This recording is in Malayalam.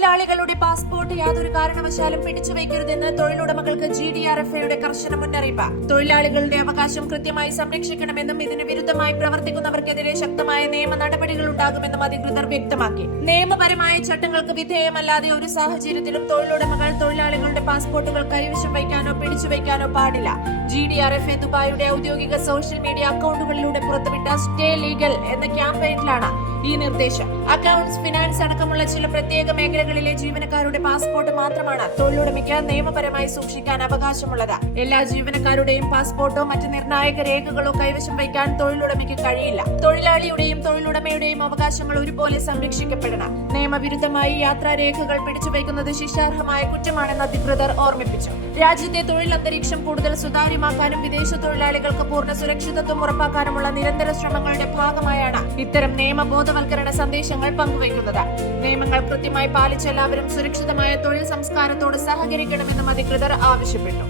തൊഴിലാളികളുടെ പാസ്പോർട്ട് യാതൊരു കാരണവശാലും പിടിച്ചുവയ്ക്കരുതെന്ന് തൊഴിലുടമകൾക്ക് GDRFയുടെ കർശന മുന്നറിയിപ്പ്. തൊഴിലാളികളുടെ അവകാശം കൃത്യമായി സംരക്ഷിക്കണമെന്നും ഇതിന് വിരുദ്ധമായി പ്രവർത്തിക്കുന്നവർക്കെതിരെ ശക്തമായ നിയമ നടപടികൾ ഉണ്ടാകുമെന്നും അധികൃതർ വ്യക്തമാക്കി. നിയമപരമായ ചട്ടങ്ങൾക്ക് വിധേയമല്ലാതെ ഒരു സാഹചര്യത്തിലും തൊഴിലുടമകൾ തൊഴിലാളികളുടെ പാസ്പോർട്ടുകൾ കൈവശം വയ്ക്കാനോ പിടിച്ചുവയ്ക്കാനോ പാടില്ല. GDRFA ദുബായിയുടെ ഔദ്യോഗിക സോഷ്യൽ മീഡിയ അക്കൗണ്ടുകളിലൂടെ പുറത്തുവിട്ട സ്റ്റേ ലീഗൽ എന്ന ക്യാമ്പയിനിലാണ് ഈ നിർദ്ദേശം. അക്കൗണ്ട്സ്, ഫിനാൻസ് അടക്കമുള്ള ചില പ്രത്യേക മേഖലകളിലെ ജീവനക്കാരുടെ പാസ്പോർട്ട് മാത്രമാണ് തൊഴിലുടമയ്ക്ക് നിയമപരമായി സൂക്ഷിക്കാൻ അവകാശമുള്ളത്. എല്ലാ ജീവനക്കാരുടെയും പാസ്പോർട്ടോ മറ്റ് നിർണായക രേഖകളോ കൈവശം വയ്ക്കാൻ തൊഴിലുടമയ്ക്ക് കഴിയില്ല. തൊഴിലാളിയുടെയും തൊഴിലുടമയുടെയും അവകാശങ്ങൾ ഒരുപോലെ സംരക്ഷിക്കപ്പെടണം. നിയമവിരുദ്ധമായി യാത്രാരേഖകൾ പിടിച്ചുവയ്ക്കുന്നത് ശിക്ഷാർഹമായ കുറ്റമാണെന്ന് അധികൃതർ ഓർമ്മിപ്പിച്ചു. രാജ്യത്തെ തൊഴിൽ അന്തരീക്ഷം കൂടുതൽ സുതാര്യമാക്കാനും വിദേശ തൊഴിലാളികൾക്ക് പൂർണ്ണ സുരക്ഷിതത്വം ഉറപ്പാക്കാനുമുള്ള നിരന്തര ശ്രമങ്ങളുടെ ഭാഗമായാണ് ഇത്തരം നിയമബോധവൽക്കരണ സന്ദേശങ്ങൾ പങ്കുവയ്ക്കുന്നത്. നിയമങ്ങൾ കൃത്യമായി പാലിച്ച് എല്ലാവരും സുരക്ഷിതമായ തൊഴിൽ സംസ്കാരത്തോട് സഹകരിക്കണമെന്നും അധികൃതർ ആവശ്യപ്പെട്ടു.